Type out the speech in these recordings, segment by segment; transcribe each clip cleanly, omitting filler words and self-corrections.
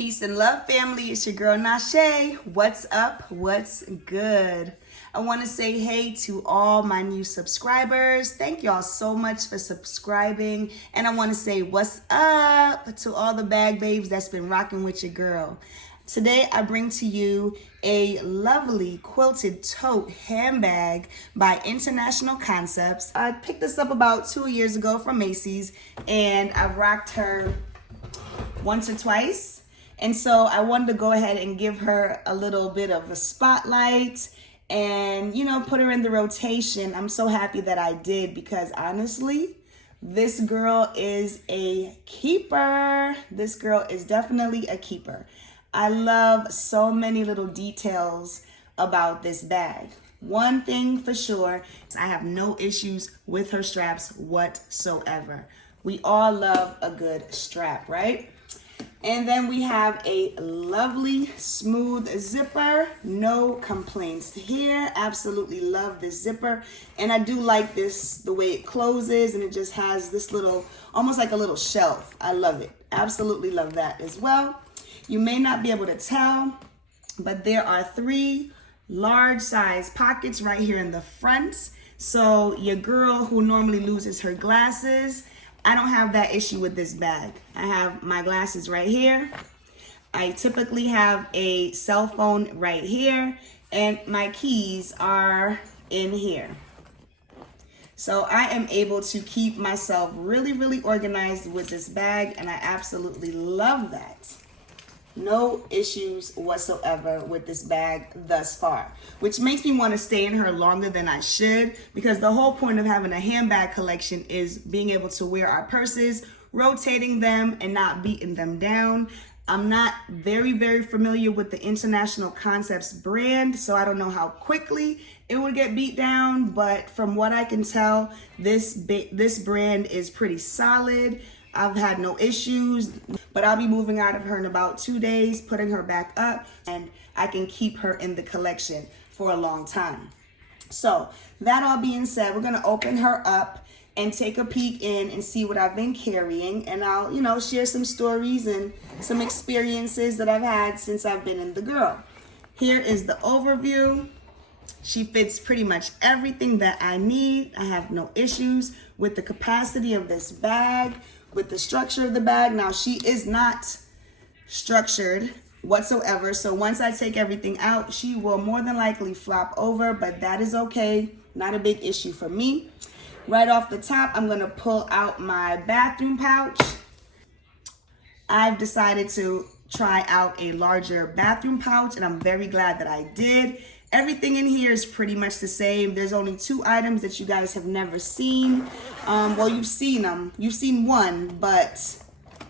Peace and love, family. It's your girl, Nashe. What's up? What's good? I want to say hey to all my new subscribers. Thank y'all so much for subscribing. And I want to say what's up to all the bag babes that's been rocking with your girl. Today, I bring to you a lovely quilted tote handbag by International Concepts. I picked this up about 2 years ago from Macy's, and I've rocked her once or twice. And so I wanted to go ahead and give her a little bit of a spotlight and, put her in the rotation. I'm so happy that I did because honestly, this girl is a keeper. This girl is definitely a keeper. I love so many little details about this bag. One thing for sure, I have no issues with her straps whatsoever. We all love a good strap, right? And then we have a lovely smooth zipper. No complaints here. Absolutely love this zipper. And I do like this, the way it closes, and it just has this little, almost like a little shelf. I love it. Absolutely love that as well. You may not be able to tell, but there are 3 large size pockets right here in the front. So your girl who normally loses her glasses, I don't have that issue with this bag. I have my glasses right here. I typically have a cell phone right here, and my keys are in here. So I am able to keep myself really, really organized with this bag, and I absolutely love that. No issues whatsoever with this bag thus far, which makes me want to stay in her longer than I should, because the whole point of having a handbag collection is being able to wear our purses, rotating them and not beating them down. I'm not very, very familiar with the International Concepts brand, so I don't know how quickly it would get beat down, but from what I can tell, this brand is pretty solid. I've had no issues, but I'll be moving out of her in about 2 days, putting her back up, and I can keep her in the collection for a long time. So that all being said, we're gonna open her up and take a peek in and see what I've been carrying, and I'll, share some stories and some experiences that I've had since I've been in the girl. Here is the overview. She fits pretty much everything that I need. I have no issues with the capacity of this bag, with the structure of the bag. Now, she is not structured whatsoever, so once I take everything out, she will more than likely flop over, but that is okay. Not a big issue for me. Right off the top, I'm gonna pull out my bathroom pouch. I've decided to try out a larger bathroom pouch, and I'm very glad that I did. Everything in here is pretty much the same. There's only 2 items that you guys have never seen. Well, you've seen them. You've seen one, but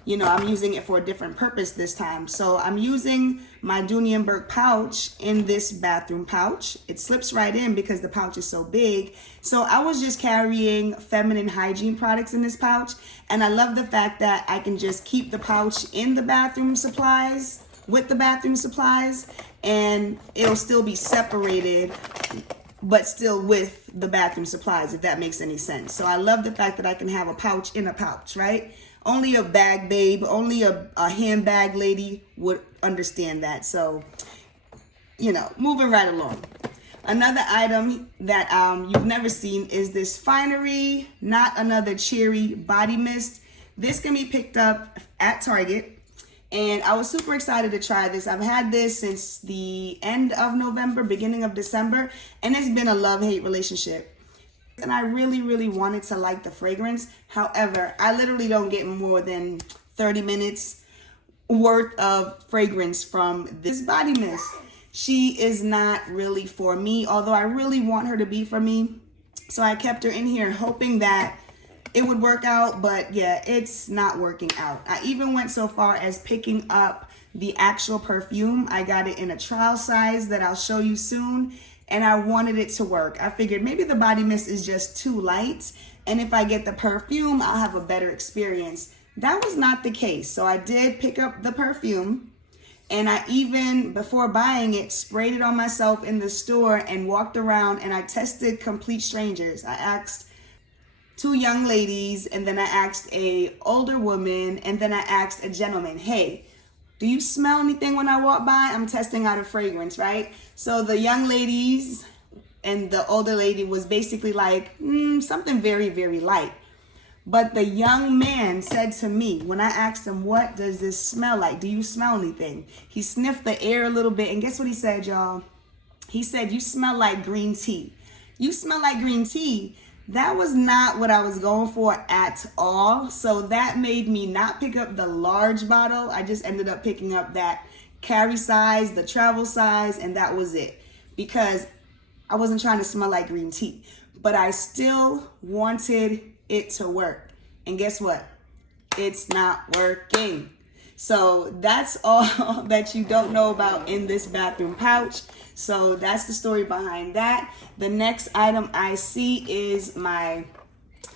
I'm using it for a different purpose this time. So I'm using my Dooney & Bourke pouch in this bathroom pouch. It slips right in because the pouch is so big. So I was just carrying feminine hygiene products in this pouch, and I love the fact that I can just keep the pouch in the bathroom supplies, with the bathroom supplies, and it'll still be separated, but still with the bathroom supplies, if that makes any sense. So I love the fact that I can have a pouch in a pouch, right? Only a bag babe, only a handbag lady would understand that. So, moving right along. Another item that you've never seen is this Finery Not Another Cherry Body Mist. This can be picked up at Target. And I was super excited to try this. I've had this since the end of November, beginning of December, and it's been a love-hate relationship. And I really, really wanted to like the fragrance. However, I literally don't get more than 30 minutes worth of fragrance from this body mist. She is not really for me, although I really want her to be for me. So I kept her in here hoping that it would work out, but yeah, it's not working out. I even went so far as picking up the actual perfume. I got it in a trial size that I'll show you soon, and I wanted it to work. I figured maybe the body mist is just too light, and if I get the perfume, I'll have a better experience. That was not the case. So I did pick up the perfume, and I even, before buying it, sprayed it on myself in the store and walked around, and I tested complete strangers. I asked 2 young ladies, and then I asked a older woman, and then I asked a gentleman, hey, Do you smell anything when I walk by? I'm testing out a fragrance, right? So the young ladies and the older lady was basically like, something very, very light. But the young man said to me, when I asked him, what does this smell like? Do you smell anything? He sniffed the air a little bit, and guess what he said, y'all? He said, you smell like green tea. You smell like green tea. That was not what I was going for at all. So that made me not pick up the large bottle. I just ended up picking up that carry size, the travel size, and that was it. Because I wasn't trying to smell like green tea. But I still wanted it to work. And guess what? It's not working. So that's all that you don't know about in this bathroom pouch. So that's the story behind that. The next item I see is my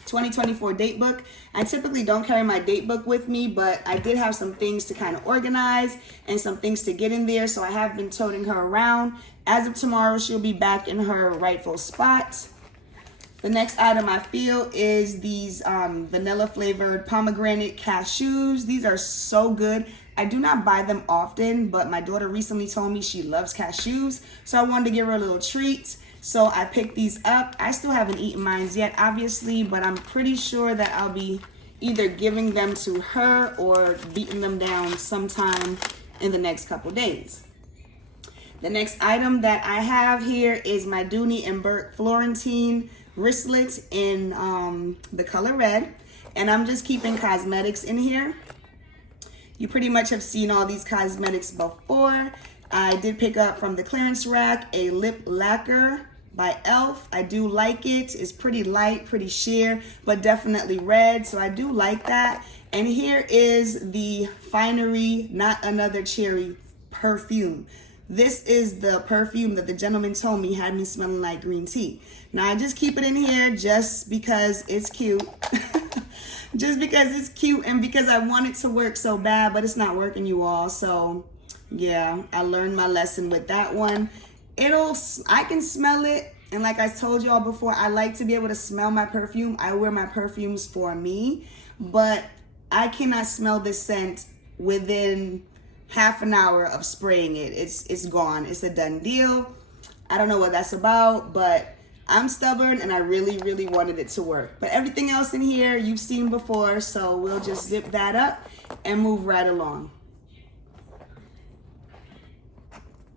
2024 date book. I typically don't carry my date book with me, but I did have some things to kind of organize and some things to get in there. So I have been toting her around. As of tomorrow, she'll be back in her rightful spot. The next item I feel is these vanilla flavored pomegranate cashews. These are so good. I do not buy them often, but my daughter recently told me she loves cashews. So I wanted to give her a little treat. So I picked these up. I still haven't eaten mine yet, obviously, but I'm pretty sure that I'll be either giving them to her or beating them down sometime in the next couple days. The next item that I have here is my Dooney and Burke Florentine wristlet in the color red, and I'm just keeping cosmetics in here. You pretty much have seen all these cosmetics before. I did pick up from the clearance rack a lip lacquer by e.l.f. I do like it. It's pretty light, pretty sheer, but definitely red, so I do like that. And here is the Finery Not Another Cherry perfume. This is the perfume that the gentleman told me had me smelling like green tea. Now I just keep it in here just because it's cute. Just because it's cute and because I want it to work so bad, but it's not working, you all. So yeah, I learned my lesson with that one. I can smell it. And like I told y'all before, I like to be able to smell my perfume. I wear my perfumes for me, but I cannot smell this scent within half an hour of spraying it. It's gone. It's a done deal. I don't know what that's about, but I'm stubborn and I really, really wanted it to work. But everything else in here you've seen before, so we'll just zip that up and move right along.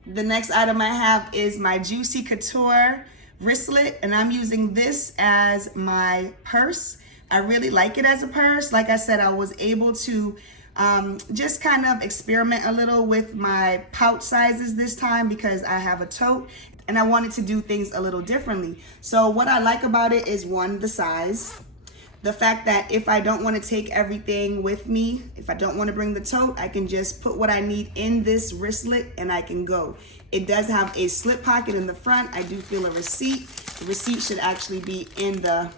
The next item I have is my Juicy Couture wristlet, and I'm using this as my purse. I really like it as a purse. Like I said, I was able to just kind of experiment a little with my pouch sizes this time because I have a tote and I wanted to do things a little differently. So what I like about it is, one, the size. The fact that if I don't want to take everything with me, if I don't want to bring the tote, I can just put what I need in this wristlet and I can go. It does have a slip pocket in the front. I do feel a receipt. The receipt should actually be in the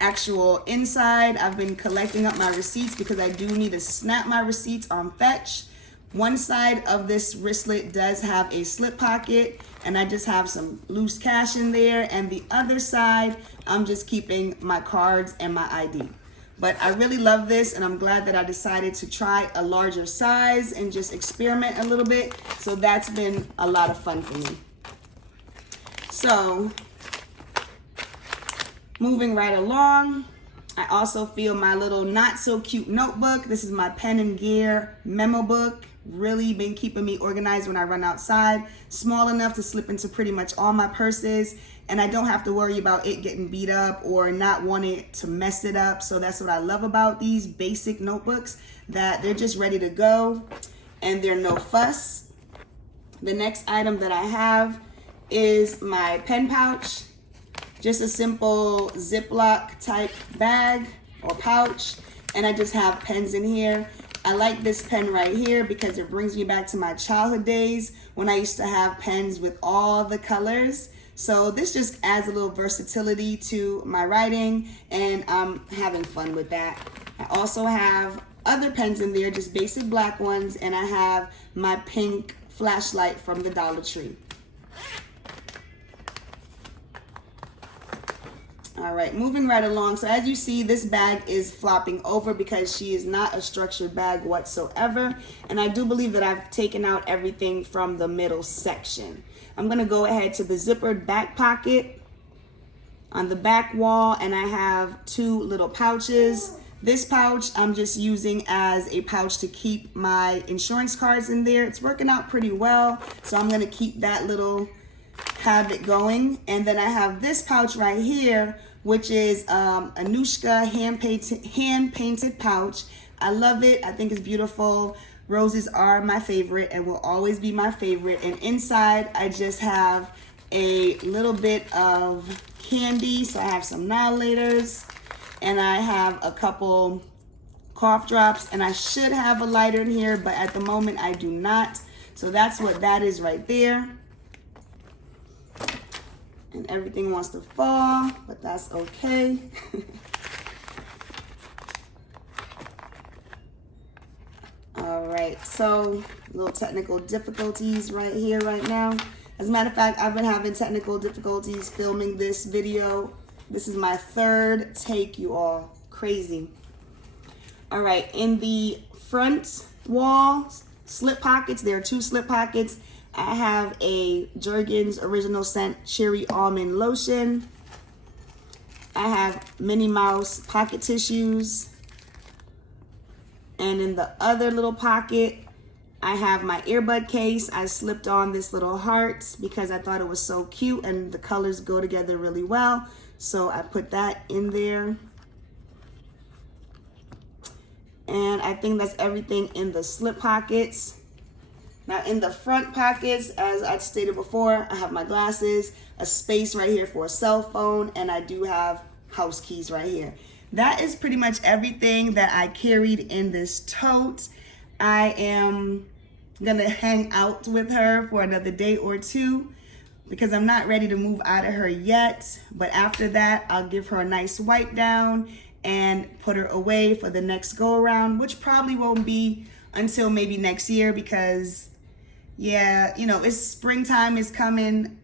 actual inside. I've been collecting up my receipts because I do need to snap my receipts on Fetch. One side of this wristlet does have a slip pocket and I just have some loose cash in there, and the other side I'm just keeping my cards and my ID. But I really love this and I'm glad that I decided to try a larger size and just experiment a little bit. So that's been a lot of fun for me. So moving right along, I also feel my little not so cute notebook. This is my Pen and Gear memo book. Really been keeping me organized when I run outside. Small enough to slip into pretty much all my purses, and I don't have to worry about it getting beat up or not wanting to mess it up. So that's what I love about these basic notebooks, that they're just ready to go and they're no fuss. The next item that I have is my pen pouch. Just a simple Ziploc type bag or pouch, and I just have pens in here. I like this pen right here because it brings me back to my childhood days when I used to have pens with all the colors. So this just adds a little versatility to my writing, and I'm having fun with that. I also have other pens in there, just basic black ones, and I have my pink flashlight from the Dollar Tree. All right, moving right along. So as you see, this bag is flopping over because she is not a structured bag whatsoever. And I do believe that I've taken out everything from the middle section. I'm gonna go ahead to the zippered back pocket on the back wall, and I have 2 little pouches. This pouch I'm just using as a pouch to keep my insurance cards in there. It's working out pretty well, so I'm gonna keep that little habit going. And then I have this pouch right here, which is Anushka hand painted pouch. I love it. I think it's beautiful. Roses are my favorite and will always be my favorite. And inside I just have a little bit of candy. So I have some annihilators, and I have a couple cough drops, and I should have a lighter in here, but at the moment I do not. So that's what that is right there. And everything wants to fall, but that's okay. All right, so little technical difficulties right here right now. As a matter of fact, I've been having technical difficulties filming this video. This is my 3rd take, you all. Crazy. All right, in the front wall slip pockets, there are 2 slip pockets. I have a Jergens Original Scent Cherry Almond Lotion. I have Minnie Mouse pocket tissues. And in the other little pocket, I have my earbud case. I slipped on this little heart because I thought it was so cute and the colors go together really well. So I put that in there. And I think that's everything in the slip pockets. Now in the front pockets, as I stated before, I have my glasses, a space right here for a cell phone, and I do have house keys right here. That is pretty much everything that I carried in this tote. I am gonna hang out with her for another day or 2 because I'm not ready to move out of her yet. But after that, I'll give her a nice wipe down and put her away for the next go around, which probably won't be until maybe next year because yeah, you know, it's springtime is coming.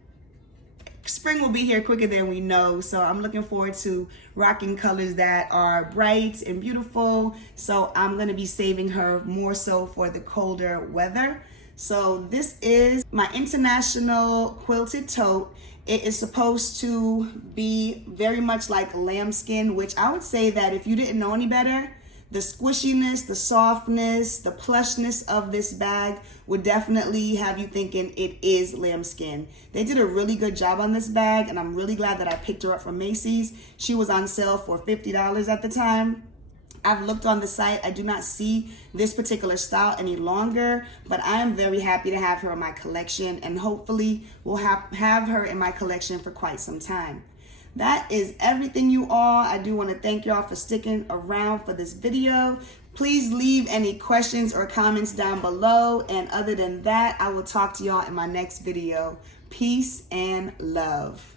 Spring will be here quicker than we know. So I'm looking forward to rocking colors that are bright and beautiful. So I'm going to be saving her more so for the colder weather. So this is my international quilted tote. It is supposed to be very much like lambskin, which I would say that if you didn't know any better, the squishiness, the softness, the plushness of this bag would definitely have you thinking it is lambskin. They did a really good job on this bag, and I'm really glad that I picked her up from Macy's. She was on sale for $50 at the time. I've looked on the site. I do not see this particular style any longer, but I am very happy to have her in my collection, and hopefully we'll have her in my collection for quite some time. That is everything, you all. I do want to thank y'all for sticking around for this video. Please leave any questions or comments down below. And other than that, I will talk to y'all in my next video. Peace and love.